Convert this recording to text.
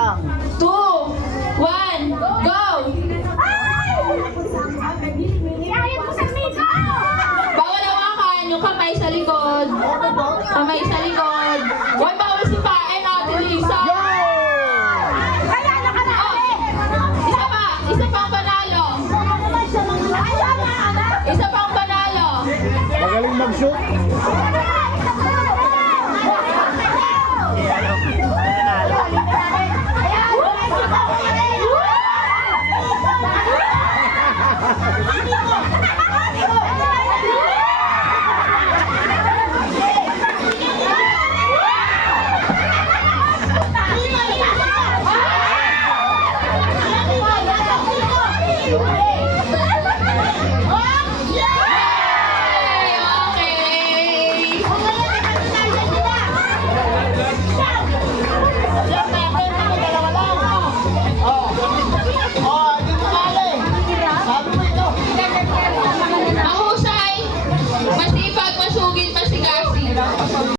2, 1, go! Bawal hawakan yung kamay sa likod. Kamay sa likod.